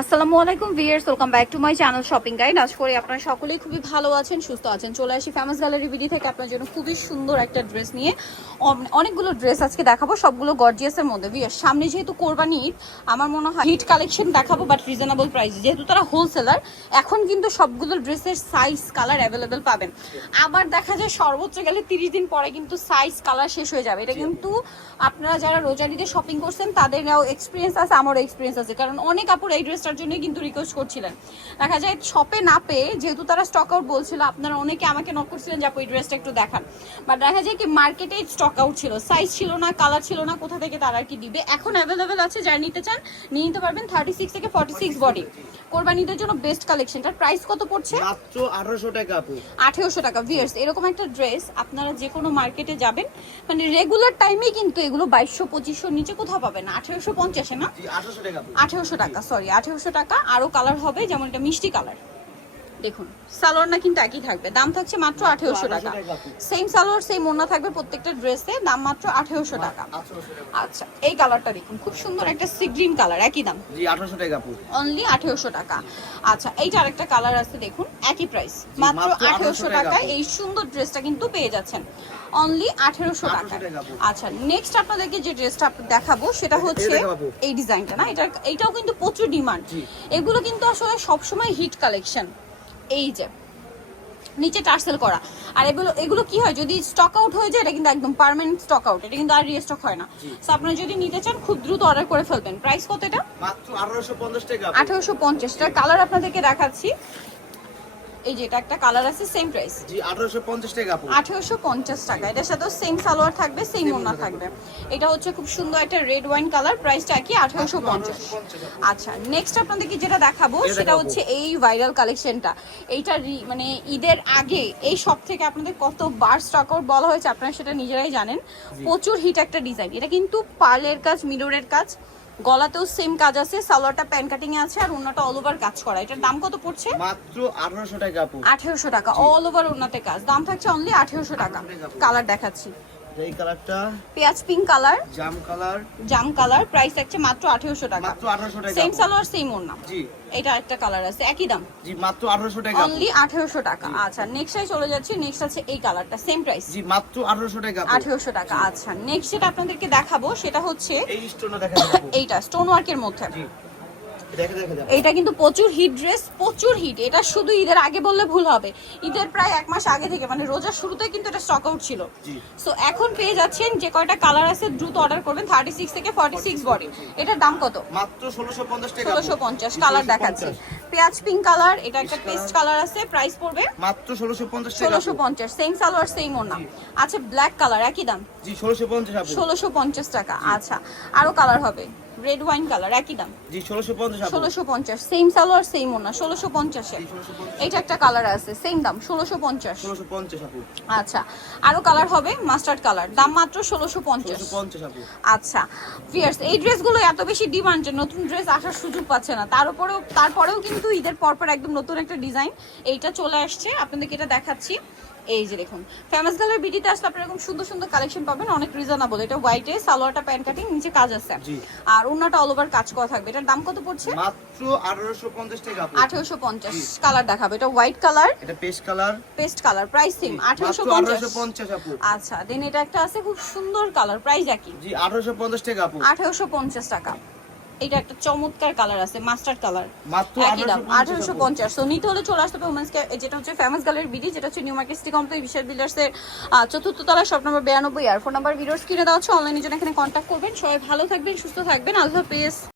আসসালামু আলাইকুম viewers, welcome back to my channel shopping guide. আশা করি আপনারা সকলেই খুবই ভালো আছেন, সুস্থ আছেন। চলে আসি ফেমাস গ্যালারি বিডি থেকে আপনার জন্য খুবই সুন্দর একটা ড্রেস নিয়ে। অনেকগুলো ড্রেস আজকে দেখাবো, সবগুলো গর্জিয়াসের মধ্যে। ভিউয়ার্স, সামনে যেহেতু কোরবানি ঈদ, আমার মনে হয় হিট কালেকশন দেখাবো, বাট রিজনেবল প্রাইসে। যেহেতু তারা হোলসেলার, এখন কিন্তু সবগুলো ড্রেসের সাইজ কালার অ্যাভেলেবেল পাবেন। আবার দেখা যায় সর্বোচ্চ গেলে 30 দিন পরে কিন্তু সাইজ কালার শেষ হয়ে যাবে। এটা কিন্তু আপনারা যারা রোজার ঈদে শপিং করছেন তাদেরও এক্সপিরিয়েন্স আছে, আমারও এক্সপিরিয়েন্স আছে। কারণ অনেক আপুর এই ড্রেসটার জন্য কিন্তু রিকোয়েস্ট করছিলেন। দেখা যায় শপে না পেয়ে, যেহেতু তারা স্টক আউট বলছিল, আপনারা অনেকে আমাকে নক করছিলেন যে আপু এই ড্রেসটা একটু দেখান। বাট দেখা যায় কি মার্কেটে স্টক আউট ছিল, সাইজ ছিল না, কালার ছিল না, কোথা থেকে তারা আর কি দিবে। এখন অ্যাভেলেবেল আছে, যারা নিতে চান নিয়ে নিতে পারবেন। 36 থেকে 46 বডি, কোরবানিদের জন্য বেস্ট কালেকশনটার প্রাইস কত পড়ছে? মাত্র 1800 টাকা আপু। 1800 টাকা। ভিউয়ার্স, এরকম একটা ড্রেস আপনারা যে কোনো মার্কেটে যাবেন, মানে রেগুলার টাইমে কিন্তু এগুলো 2200-2500 নিচে কোথাও পাবেন না। 1850 না, 1800 টাকা আপু। 1800 টাকা, সরি 1800 টাকা। আরো কালার হবে, যেমন এটা মিষ্টি কালার। দেখুন, সালোয়ার না কিন্তু একই থাকবে, দাম থাকছে মাত্র 1800 টাকা। সেম সালোয়ার সেম ওড়না থাকবে প্রত্যেকটা ড্রেসে, দাম মাত্র 1800 টাকা। আচ্ছা, এই কালারটা দেখুন, খুব সুন্দর একটা সি গ্রিন কালার, একই দাম জি 1800 টাকা আপু। অনলি 1800 টাকা। আচ্ছা, এইটা আরেকটা কালার আছে, দেখুন একই প্রাইস, মাত্র 1800 টাকা। এই সুন্দর ড্রেসটা কিন্তু পেয়ে যাচ্ছেন অনলি 1800 টাকা। আচ্ছা, নেক্সট আপনাদেরকে যে ড্রেসটা দেখাবো সেটা হচ্ছে এই ডিজাইনটা না, এটাও কিন্তু প্রচুর ডিমান্ড। এগুলো কিন্তু আসলে সবসময় হিট কালেকশন। এই যে নিচে টার্সেল করা, আর এগুলো কি হয়, যদি স্টক আউট হয়ে যায় এটা কিন্তু একদম পার্মানেন্ট স্টক আউট, এটা কিন্তু আর রিস্টক হয় না। সো আপনারা যদি নিতে চান খুব দ্রুত অর্ডার করে ফেলবেন। প্রাইস কত এটা? মাত্র 1850 টাকা। 1850 টাকা। কালার আপনাদেরকে দেখাচ্ছি, এই যে এটা একটা কালার আছে, সেম প্রাইস জি 1850 টাকা আপু। 1850 টাকা। এটার সাথেও সেম সালোয়ার থাকবে, সেম ওড়না থাকবে। এটা হচ্ছে খুব সুন্দর একটা রেড ওয়াইন কালার, প্রাইসটা কি 1850। আচ্ছা, নেক্সট আপনাদেরকে যেটা দেখাবো সেটা হচ্ছে এই ভাইরাল কালেকশনটা। এইটা মানে ঈদের আগে এই সব থেকে আপনাদের কতবার স্টক আউট বলা হয়েছে, আপনারা সেটা নিজেরাই জানেন। প্রচুর হিট একটা ডিজাইন। এটা কিন্তু পার্লের কাজ, মিররের কাজ, গলাতেও সেম কাজ আছে, সালোয়ারটা প্যান কাটিং এ আছে, আর ওন্নাটা অল ওভার কাজ করা। এটার দাম কত পড়ছে? মাত্র 1800 টাকা আপু। 1800 টাকা, অল ওভার ওন্নাতে কাজ। দাম থাকছে অনলি 1800 টাকা। কালার দেখাচ্ছি, এই কালারটা পেঁয়াজ পিঙ্ক কালার, জাম কালার, প্রাইস থাকছে মাত্র 1800 টাকা। মাত্র 1800 টাকা। সেম সালোয়ার সেম ওন্না। জি, এটা একটা কালার আছে, একই দাম জি মাত্র 1800 টাকা অনলি 1800 টাকা। আচ্ছা, নেক্সটে চলে যাচ্ছি। নেক্সট আছে এই কালারটা, সেম প্রাইস জি মাত্র 1800 টাকা আপু। 1800 টাকা। আচ্ছা, নেক্সট যেটা আপনাদেরকে দেখাবো সেটা হচ্ছে এই স্টোনটা দেখেন আপু। এইটা স্টোন ওয়ার্কের মধ্যে। জি দেখে দেখে দেখে। এটা কিন্তু প্রচুর হিট ড্রেস, প্রচুর হিট। এটা শুধু ঈদের আগে বললে ভুল হবে, ঈদের প্রায় 1 মাস আগে থেকে, মানে রোজার শুরুতে কিন্তু এটা স্টক আউট ছিল। সো এখন পেয়ে যাচ্ছেন, যে কয়টা কালার আছে দ্রুত অর্ডার করবেন। 36 থেকে 46 বডি। এটার দাম কত? মাত্র 1650 টাকা। 1650। কালার দেখাচ্ছি, পেঁয়াজ পিঙ্ক কালার, এটা একটা পেস্ট কালার আছে, প্রাইস পড়বে মাত্র 1650 টাকা। 1650। সেম সালোয়ার সেম ওড়না। আচ্ছা, ব্ল্যাক কালার, একই দাম জি 1650 আপু। 1650 টাকা। আচ্ছা, আরো কালার হবে, রেড ওয়াইন কালার, একই দাম জি 1650 আপু। 1650। সেম সালোয়ার সেম ওড়না, 1650 এ। এটা একটা কালার আছে, সেম দাম 1650। 1650 আপু। আচ্ছা, আরো কালার হবে, মাস্টার্ড কালার, দাম মাত্র 1650। 1650 আপু। আচ্ছা ভিউয়ার্স, এই ড্রেসগুলো এত বেশি ডিমান্ড যে নতুন ড্রেস আসার সুযোগ পাচ্ছে না। তারপরেও কিন্তু ঈদের পরপর একদম নতুন একটা ডিজাইন এইটা চলে আসছে, আপনাদেরকে এটা দেখাচ্ছি। এই যে দেখুন, ফেমাস গ্যালারি বিডিতে আসলে আপনারা এরকম সুন্দর সুন্দর কালেকশন পাবেন, অনেক রিজনেবল। এটা হোয়াইটে, সালোয়ারটা প্যান কাটিং, নিচে কাজ আছে, আর ওন্নাটা অল ওভার কাজ করা থাকবে। এটার দাম কত পড়ছে? মাত্র 1850 টাকা আপু। 1850। কালার দেখাবে, এটা হোয়াইট কালার, এটা পেস্ট কালার, প্রাইস সেম 1850 আপু। আচ্ছা, দেন এটা একটা আছে খুব সুন্দর কালার, প্রাইস একই জি 1850 টাকা আপু। 1850 টাকা। এটা একটা চমৎকার কালার আছে, মাস্টার্ড কালার, মাত্র একই দাম 1850। সো নিতে হলে চলে আসতে হবে ওমেন্স কে, যেটা হচ্ছে ফেমাস গ্যালারি বিডি, যেটা হচ্ছে নিউ মার্কেট সিটি কমপ্লেক্স, বিশাল বিল্ডার্সের 4th তলা, শপ নাম্বার 92। আর ফোন নাম্বার ভিডিওর স্ক্রিনে দেওয়া হচ্ছে, অনলাইনে জন্য এখানে কন্ট্যাক্ট করবেন। সবাই ভালো থাকবেন, সুস্থ থাকবেন, আল্লাহ হাফেজ।